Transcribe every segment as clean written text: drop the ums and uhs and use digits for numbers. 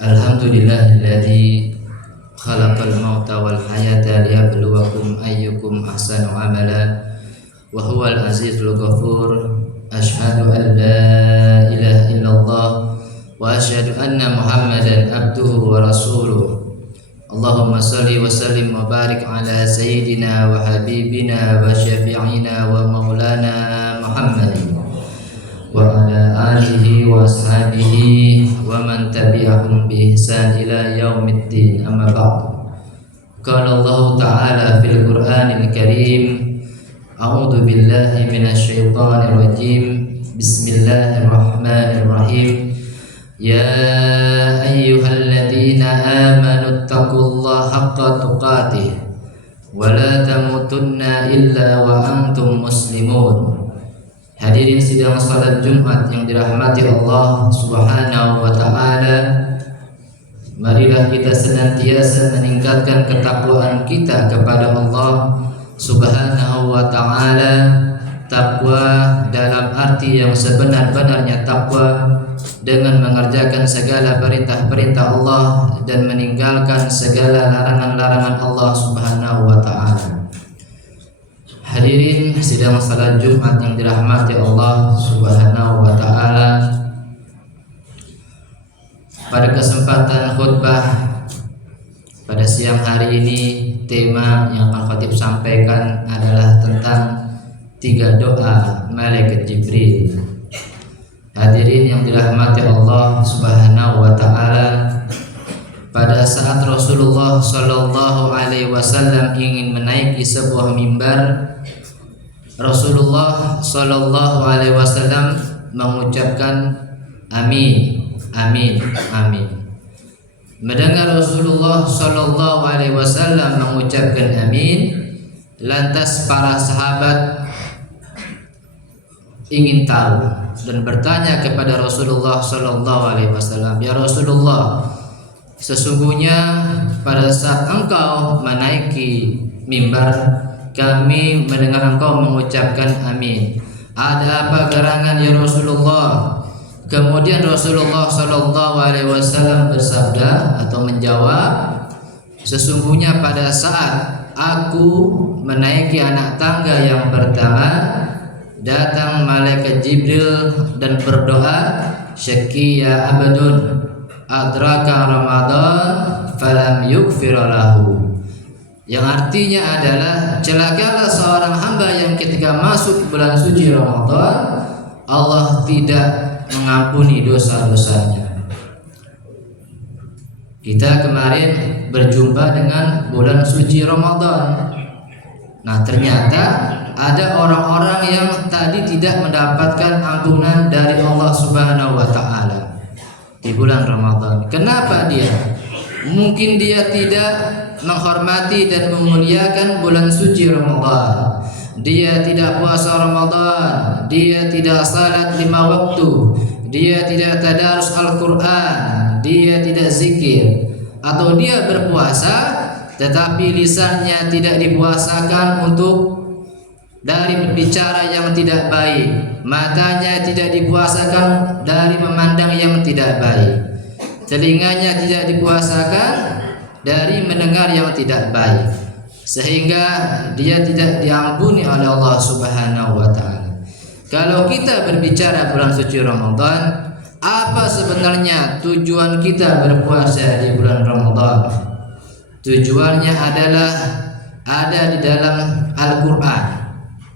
Alhamdulillahilladzi khalaqal mauta wal hayata liyabluwakum ayyukum ahsanu amala wa huwal azizul ghafur. Asyhadu an la ilaha illallah wa asyhadu anna Muhammadan abduhu wa rasuluh. Allahumma salli wa sallim wa barik ala sayyidina wa habibina wa syafi'ina wa maulana Muhammadin wa ala alihi wa ashabihi wa man tabi'ahum bi ihsan ila yaumiddin. Amma ba'd. Qala Allah Ta'ala fil Qur'anil Karim, a'udzu billahi minasyaitonir rajim. Bismillahirrahmanirrahim. Ya ayyuhalladzina amanu taqullaha haqqa tuqatih wa la tamutunna illa wa antum muslimun. Hadirin sidang salat Jumat yang dirahmati Allah Subhanahu wa ta'ala, marilah kita senantiasa meningkatkan ketakwaan kita kepada Allah Subhanahu wa ta'ala. Takwa dalam arti yang sebenar-benarnya takwa, dengan mengerjakan segala perintah-perintah Allah dan meninggalkan segala larangan-larangan Allah Subhanahu wa ta'ala. Hadirin sidang salat Jumat yang dirahmati Allah Subhanahu wa ta'ala, pada kesempatan khutbah pada siang hari ini, tema yang Pak Khatib sampaikan adalah tentang 3 doa malaikat Jibril. Hadirin yang dirahmati Allah Subhanahu wa ta'ala, pada saat Rasulullah Shallallahu Alaihi Wasallam ingin menaiki sebuah mimbar, Rasulullah Shallallahu Alaihi Wasallam mengucapkan amin, amin, amin. Mendengar Rasulullah Shallallahu Alaihi Wasallam mengucapkan amin, lantas para sahabat ingin tahu dan bertanya kepada Rasulullah Shallallahu Alaihi Wasallam, ya Rasulullah, sesungguhnya pada saat engkau menaiki mimbar, kami mendengar engkau mengucapkan amin. Ada apa gerangan ya Rasulullah? Kemudian Rasulullah Shallallahu Alaihi Wasallam bersabda atau menjawab, sesungguhnya pada saat aku menaiki anak tangga yang pertama, datang malaikat Jibril dan berdoa, syaqiya abdun adraka Ramadan falam yughfir lahu, yang artinya adalah celakalah seorang hamba yang ketika masuk bulan suci Ramadan Allah tidak mengampuni dosa-dosanya. Kita kemarin berjumpa dengan bulan suci Ramadan. Nah, ternyata ada orang-orang yang tadi tidak mendapatkan ampunan dari Allah Subhanahu wa ta'ala di bulan Ramadan. Kenapa dia? Mungkin dia tidak menghormati dan memuliakan bulan suci Ramadan. Dia tidak puasa Ramadan, dia tidak salat 5 waktu, dia tidak tadarus Al-Quran, dia tidak zikir, atau dia berpuasa tetapi lisannya tidak dipuasakan untuk dari berbicara yang tidak baik, matanya tidak dipuasakan dari memandang yang tidak baik, telinganya tidak dipuasakan dari mendengar yang tidak baik, sehingga dia tidak diampuni oleh Allah Subhanahu wa ta'ala. Kalau kita berbicara bulan suci Ramadan, apa sebenarnya tujuan kita berpuasa di bulan Ramadan? Tujuannya adalah ada di dalam Al-Quran.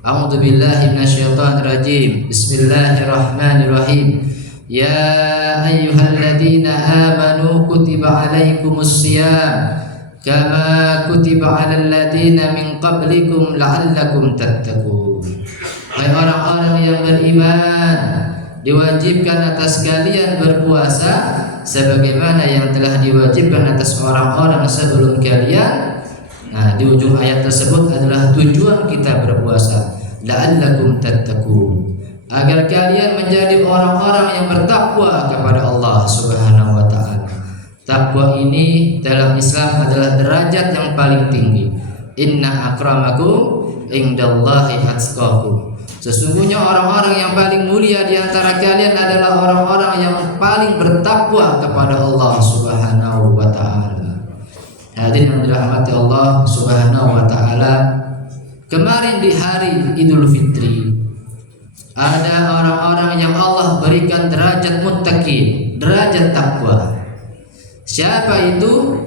A'udzu billahi minasyaitonir rajim. Bismillahirrahmanirrahim. Ya ayyuhalladzina amanu kutiba alaikumus syiyam kama kutiba alal ladzina min qablikum la'allakum tattaqun. Hai orang-orang yang beriman, diwajibkan atas kalian berpuasa sebagaimana yang telah diwajibkan atas orang-orang sebelum kalian. Nah, di ujung ayat tersebut adalah tujuan kita berpuasa, la'allakum tattaqun, agar kalian menjadi orang-orang yang bertakwa kepada Allah Subhanahu wa ta'ala. Takwa ini dalam Islam adalah derajat yang paling tinggi. Inna akramakum indallahi atqakum. Sesungguhnya orang-orang yang paling mulia di antara kalian adalah orang-orang yang paling bertakwa kepada Allah Subhanahu Subhanahu wa taala. Hadirin yang dirahmati Allah Subhanahu wa taala, kemarin di hari Idul Fitri ada orang-orang yang Allah berikan derajat muttaqin, derajat takwa. Siapa itu?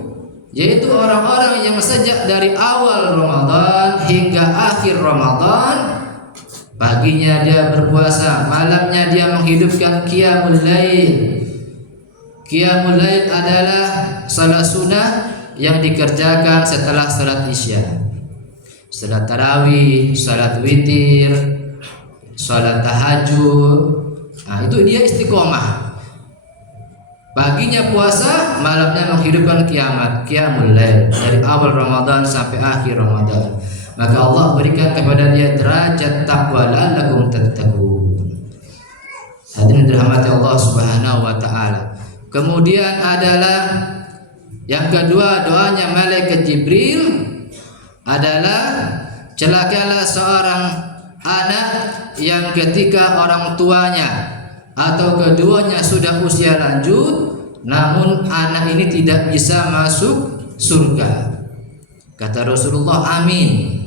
Yaitu orang-orang yang sejak dari awal Ramadan hingga akhir Ramadan, paginya dia berpuasa, malamnya dia menghidupkan qiyamul lail. Qiyamul lail adalah salat sunnah yang dikerjakan setelah salat Isya. Salat tarawih, salat witir, salat tahajud. Nah, itu dia istiqomah. Paginya puasa, malamnya menghidupkan qiyamul lail dari awal Ramadan sampai akhir Ramadan. Maka Allah berikan kepada dia derajat taqwa la'allakum tattaqun. Hadirin dirahmati Allah Subhanahu wa taala. Kemudian adalah yang kedua, doanya malaikat Jibril adalah celakalah seorang anak yang ketika orang tuanya atau keduanya sudah usia lanjut, namun anak ini tidak bisa masuk surga. Kata Rasulullah, amin.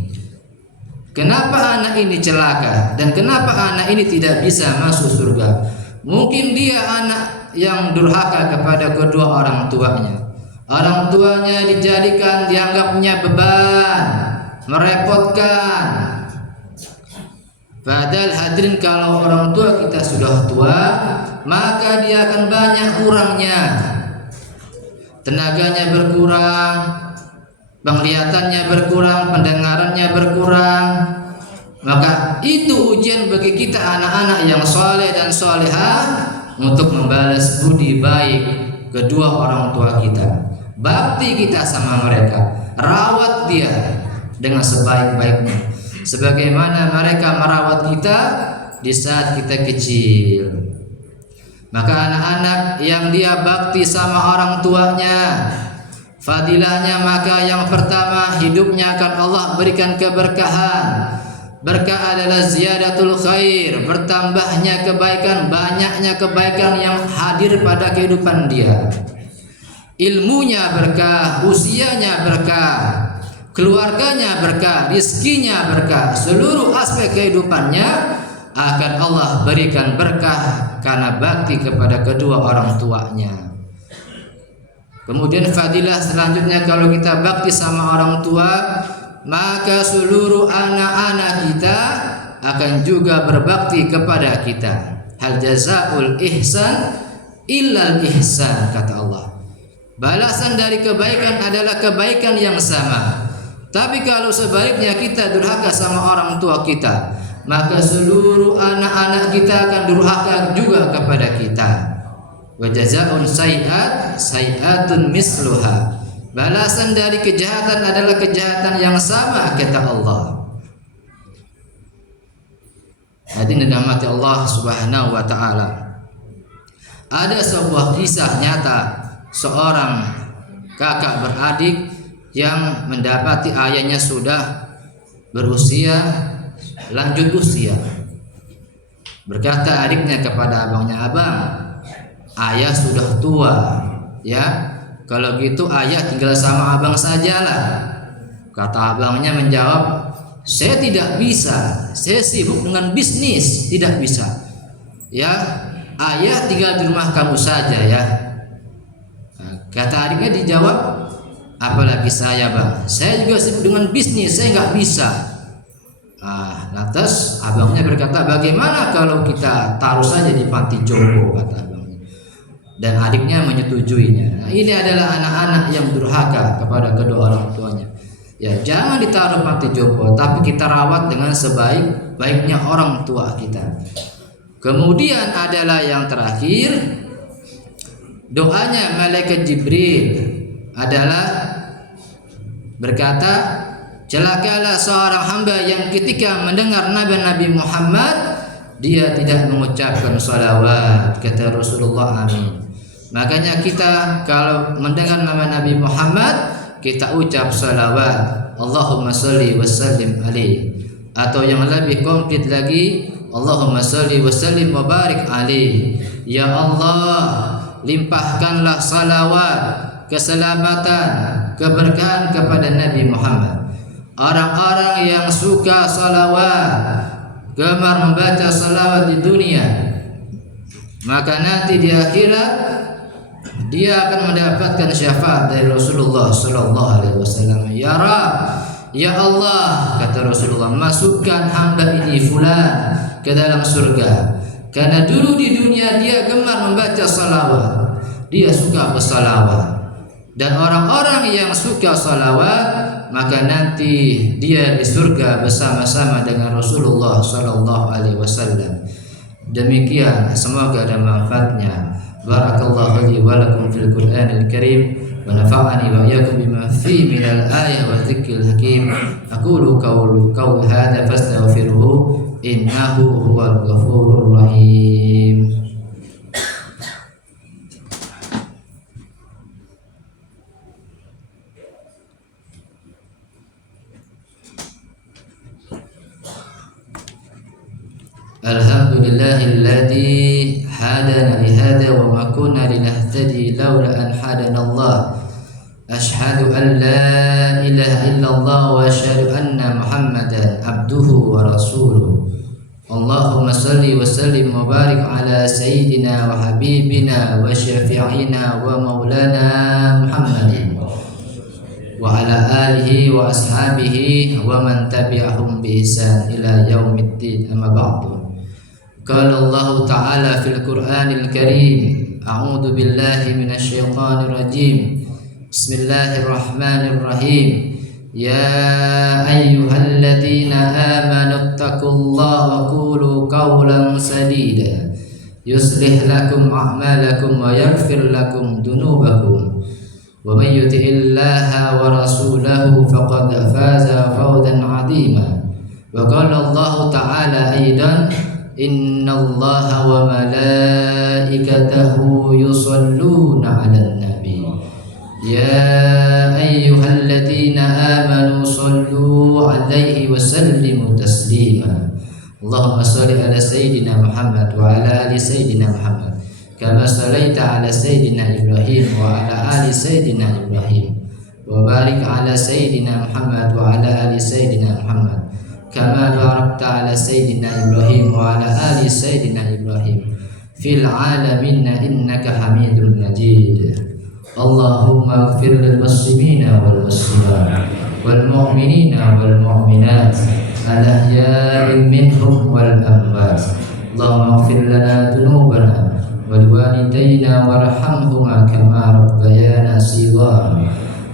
Kenapa anak ini celaka dan kenapa anak ini tidak bisa masuk surga? Mungkin dia anak yang durhaka kepada kedua orang tuanya. Orang tuanya dijadikan, dianggapnya beban, merepotkan. Padahal hadirin, kalau orang tua kita sudah tua, maka dia akan banyak kurangnya. Tenaganya berkurang, penglihatannya berkurang, pendengarannya berkurang. Maka itu ujian bagi kita anak-anak yang soleh dan solehah untuk membalas budi baik kedua orang tua kita. Bakti kita sama mereka, rawat dia dengan sebaik-baiknya, sebagaimana mereka merawat kita di saat kita kecil. Maka anak-anak yang dia bakti sama orang tuanya, fadilahnya maka yang pertama, hidupnya akan Allah berikan keberkahan. Berkah adalah ziyadatul khair, bertambahnya kebaikan, banyaknya kebaikan yang hadir pada kehidupan dia. Ilmunya berkah, usianya berkah, keluarganya berkah, rizkinya berkah, seluruh aspek kehidupannya akan Allah berikan berkah karena bakti kepada kedua orang tuanya. Kemudian fadilah selanjutnya, kalau kita bakti sama orang tua, maka seluruh anak-anak kita akan juga berbakti kepada kita. Hal jazaul ihsan illal ihsan, kata Allah. Balasan dari kebaikan adalah kebaikan yang sama. Tapi kalau sebaliknya kita durhaka sama orang tua kita, maka seluruh anak-anak kita akan durhaka juga kepada kita. Wa jazaa'un sayyi'at sayyi'atun misluha. Balasan dari kejahatan adalah kejahatan yang sama, kata Allah. Hadirin dirahmati Allah Subhanahu wa taala. Ada sebuah kisah nyata seorang kakak beradik yang mendapati ayahnya sudah berusia lanjut usia. Berkata adiknya kepada abangnya, "Abang, ayah sudah tua, ya. Kalau gitu ayah tinggal sama abang sajalah." Kata abangnya menjawab, "Saya tidak bisa, saya sibuk dengan bisnis, tidak bisa. Ya, ayah tinggal di rumah kamu saja ya." Kata adiknya dijawab, "Apalagi saya, Bang, saya juga sibuk dengan bisnis, saya nggak bisa." Lantas abangnya berkata, "Bagaimana kalau kita taruh saja di panti jompo?" kata abangnya. Dan adiknya menyetujuinya. Ini adalah anak-anak yang durhaka kepada kedua orang tuanya. Ya, jangan ditaruh panti jompo, tapi kita rawat dengan sebaik-baiknya orang tua kita. Kemudian adalah yang terakhir, doanya malaikat Jibril adalah berkata, celakalah seorang hamba yang ketika mendengar Nabi Muhammad dia tidak mengucapkan salawat, kata Rasulullah, amin. Makanya kita kalau mendengar nama Nabi Muhammad, kita ucap salawat, Allahumma salli wa sallim alaihi. Atau yang lebih komplit lagi, Allahumma salli wa sallim wa barik alaihi. Ya Allah, limpahkanlah salawat, keselamatan, keberkahan kepada Nabi Muhammad. Orang-orang yang suka salawat, gemar membaca salawat di dunia, maka nanti di akhirat dia akan mendapatkan syafaat dari Rasulullah sallallahu alaihi wasallam. Ya Rabb, ya Allah, kata Rasulullah, masukkan hamba ini fulan ke dalam surga. Karena dulu di dunia dia gemar membaca salawat, dia suka bersalawat. Dan orang-orang yang suka salawat, maka nanti dia di surga bersama-sama dengan Rasulullah sallallahu alaihi wasallam. Demikian, semoga ada manfaatnya. Barakallahu li wa lakum fil Qur'anil Karim wa nafa'ani wa iyyakum bima fi minal ayati wa dzikril hakim. Aqulu qawli hadza fastaghfiruhu innahu huwal ghafurur rahim. Alhamdulillahilladzi hadana lihada wa ma kunna linahtadi laula an hadana Allah. Ashhadu an la ilaha illallah wa ashhadu anna Muhammadan abduhu wa rasuluh. Allahumma salli wa sallim wa barik ala sayyidina wa habibina wa syafi'ina wa maulana Muhammadin wa ala alihi wa ashabihi wa man tabi'ahum bi ihsan ila yaumiddin. Amma ba'du. Qala Allah Ta'ala fil Qur'anil Karim, a'udzu billahi minasy syaithanir rajim. Bismillahirrahmanirrahim. Ya ayyuhalladzina amanu taqullaha wa qulu qawlan sadida yuslih lakum a'malakum wa yaghfir lakum dunubakum wa may yuti'illaha wa rasulahu faqad faza fawzan 'azima. Wa qala Allah Ta'ala aidan, innallaha wa malaikatahu yusholluna 'alan nabi ya ayyuhalladzina amanu shollu 'alaihi wa sallimu taslima. Allahumma shalli ala sayyidina Muhammad wa ala ali sayyidina Muhammad kama shallaita ala sayyidina Ibrahim wa ala ali sayyidina Ibrahim wa barik ala sayyidina Muhammad wa ala ali sayyidina Muhammad kama barakta ala sayyidina Ibrahim wa ala ali sayyidina Ibrahim fil alamin innaka Hamidum Majid. Allahumma ighfir lil muslimina wal muslimat wal mu'minina wal mu'minat al ahya'i minhum wal amwat. Allahumma ighfir lana dhunubana wal walidayna warhamhuma kama rabbayana shighara.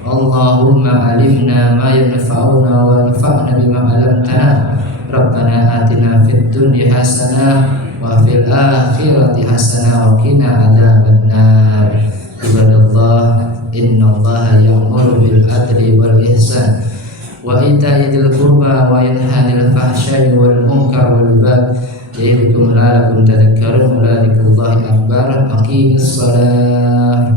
Allahumma alimna ma yanfa'una wa anfa'na bima 'allamtana. Rabbana atina fid dunya hasanah wa fil akhirati hasanah wa qina adzabannar. Ibadallah, innallaha ya'muru bil adli wal ihsan wa ita'i dzil qurba wa yanha 'anil fahsya'i wal munkar wal baghi ya'idukum la'allakum tadhakkarun. Wallahu akbar. Aqimis shalah.